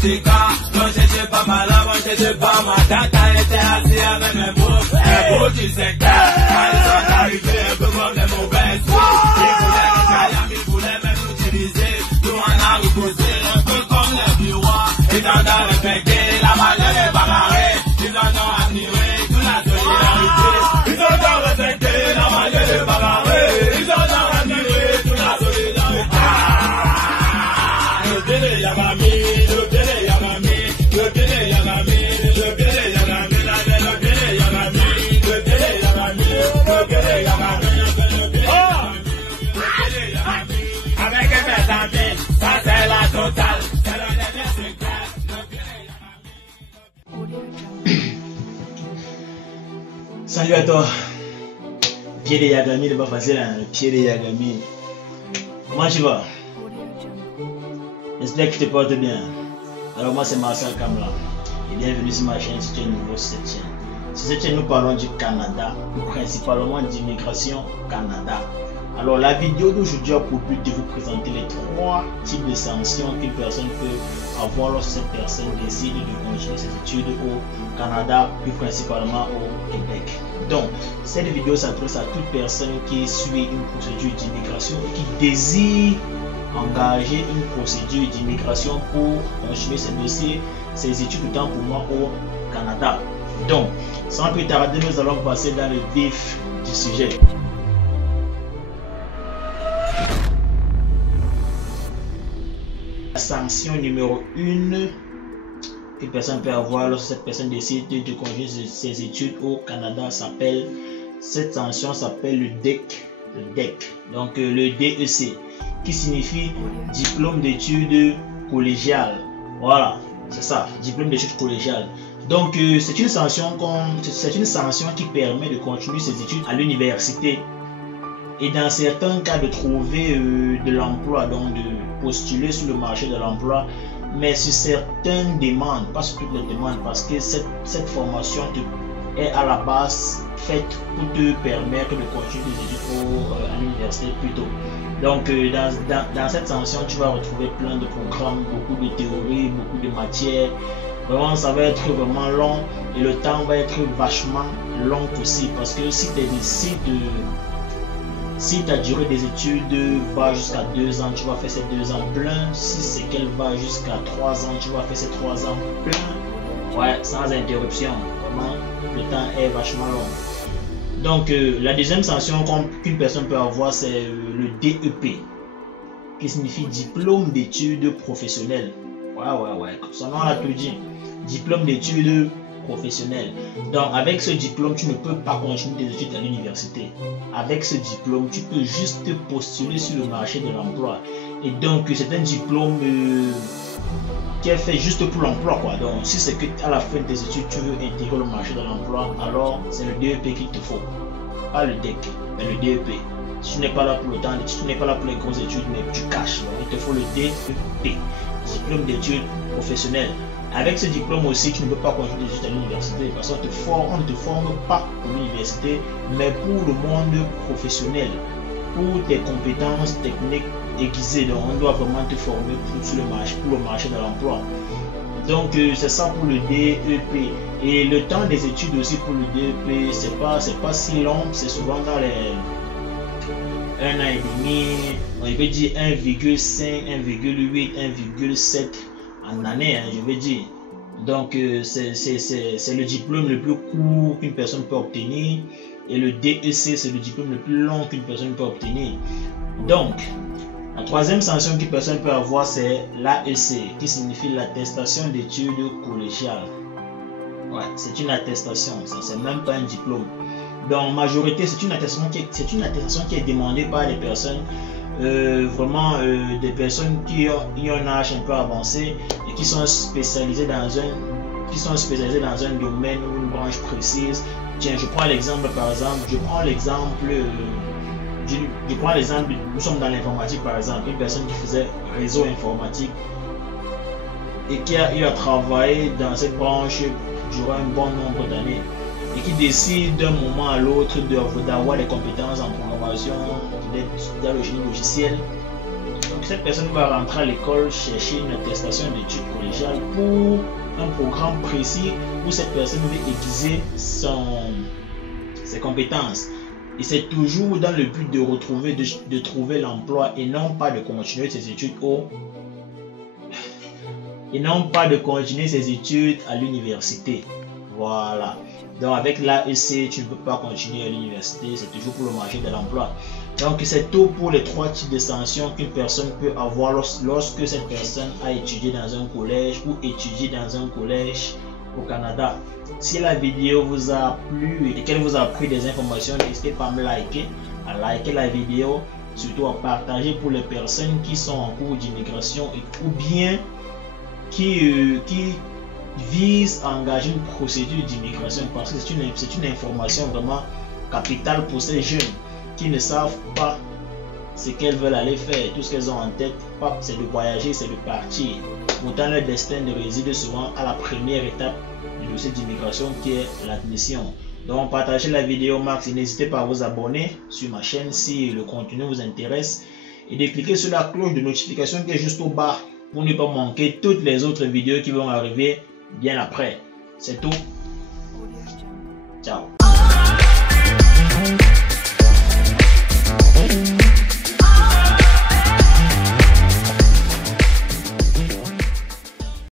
Boutica, non j'étais pas mal avant, j'étais pas ma tata était assise avec mes mots, un beau du secteur, ils sont arrivés un peu comme les mauvaises filles, ils voulaient nous cailler, ils voulaient même nous utiliser, nous on a reposé un peu comme les bureaux, ils en ont respecté, la manière est bagarrée, ils en ont admiré, toute la solidarité, ils en ont respecté, la manière est bagarrée, ils en ont admiré, toute la solidarité. Le télé Yagami, le télé Yagami, le télé Yagami, le télé Yagami, le télé Yagami, le télé Yagami, le télé Yagami, le télé Yagami, avec un présenté, ça c'est la totale, c'est la dernière secteur, le télé Yagami. Salut à toi, pied de Yagami, n'est pas facile, hein? Pied de Yagami. Comment tu vas? J'espère que tu te portes bien. Alors moi c'est Marcel Kamla et bienvenue sur ma chaîne si tu es nouveau sur cette chaîne. Sur cette chaîne nous parlons du Canada, plus principalement d'immigration au Canada. Alors la vidéo d'aujourd'hui a pour but de vous présenter les 3 types de sanctions qu'une personne peut avoir lorsque cette personne décide de continuer ses études au Canada, plus principalement au Québec. Donc cette vidéo s'adresse à toute personne qui suit une procédure d'immigration et qui désire engager une procédure d'immigration pour continuer ses dossiers, ses études autant pour moi au Canada. Donc, sans plus tarder, nous allons passer dans le vif du sujet. La sanction numéro 1 qu'une personne peut avoir lorsque cette personne décide de continuer ses études au Canada cette sanction s'appelle le DEC. Donc le DEC, qui signifie diplôme d'études collégiales. Voilà, c'est ça, diplôme d'études collégiales. Donc c'est une sanction qui permet de continuer ses études à l'université et dans certains cas de trouver de l'emploi, donc de postuler sur le marché de l'emploi, mais sur certaines demandes, pas sur toutes les demandes, parce que cette formation est à la base faite pour te permettre de continuer tes études à l'université plus tôt. Donc dans cette sanction, tu vas retrouver plein de programmes, beaucoup de théories, beaucoup de matières. Vraiment, ça va être vraiment long et le temps va être vachement long aussi, parce que si ta durée des études va jusqu'à 2 ans, tu vas faire ces 2 ans pleins. Si c'est qu'elle va jusqu'à 3 ans, tu vas faire ces 3 ans pleins. Ouais, sans interruption. Vraiment, le temps est vachement long. Donc la deuxième sanction qu'une personne peut avoir, c'est le DEP, qui signifie diplôme d'études professionnelles. Ouais, comme son nom l'a tout dit, diplôme d'études professionnelles. Donc avec ce diplôme, tu ne peux pas continuer tes études à l'université. Avec ce diplôme, tu peux juste postuler sur le marché de l'emploi. Et donc c'est un diplôme qui est fait juste pour l'emploi, quoi. Donc si c'est que à la fin de tes études tu veux intégrer le marché de l'emploi, alors c'est le DEP qu'il te faut, pas le DEC, mais le DEP. Si tu n'es pas là pour le temps, si tu n'es pas là pour les grosses études, mais tu caches, donc il te faut le DEP, diplôme d'études professionnelles. Avec ce diplôme aussi, tu ne peux pas continuer tes études à l'université, parce qu'on ne te forme pas pour l'université, mais pour le monde professionnel, pour tes compétences techniques aiguisées. Donc on doit vraiment te former pour le marché de l'emploi. Donc c'est ça pour le DEP. Et le temps des études aussi pour le DEP, c'est pas si long, c'est souvent dans les 1 an et demi, on peut dire 1,5, 1,8, 1,7 en année, hein, je veux dire. Donc c'est le diplôme le plus court qu'une personne peut obtenir, et le DEC c'est le diplôme le plus long qu'une personne peut obtenir. Donc la troisième sanction qu'une personne peut avoir, c'est l'AEC, qui signifie l'attestation d'études collégiales. Ouais, c'est une attestation, c'est même pas un diplôme. Donc en majorité, c'est une attestation qui est demandée par des personnes des personnes qui ont un âge un peu avancé et qui sont spécialisées dans un domaine ou une branche précise. Tiens, je prends l'exemple, nous sommes dans l'informatique par exemple, une personne qui faisait réseau informatique et qui a eu à travailler dans cette branche durant un bon nombre d'années et qui décide d'un moment à l'autre d'avoir des compétences en programmation, dans le génie logiciel. Donc cette personne va rentrer à l'école chercher une attestation d'études collégiales pour un programme précis où cette personne veut aiguiser ses compétences. Et c'est toujours dans le but de trouver l'emploi et non pas de continuer ses études à l'université. Voilà. Donc avec l'AEC, tu ne peux pas continuer à l'université, c'est toujours pour le marché de l'emploi. Donc c'est tout pour les 3 types de sanctions qu'une personne peut avoir lorsque cette personne a étudié dans un collège ou étudié dans un collège au Canada. Si la vidéo vous a plu et qu'elle vous a appris des informations, n'hésitez pas à me liker, la vidéo, surtout à partager pour les personnes qui sont en cours d'immigration ou bien qui visent à engager une procédure d'immigration, parce que c'est une information vraiment capitale pour ces jeunes qui ne savent pas ce qu'elles veulent aller faire. Tout ce qu'elles ont en tête, c'est de voyager, c'est de partir. Pourtant, leur destin réside souvent à la première étape du dossier d'immigration qui est l'admission. Donc, partagez la vidéo max et n'hésitez pas à vous abonner sur ma chaîne si le contenu vous intéresse et de cliquer sur la cloche de notification qui est juste au bas pour ne pas manquer toutes les autres vidéos qui vont arriver bien après. C'est tout. Ciao.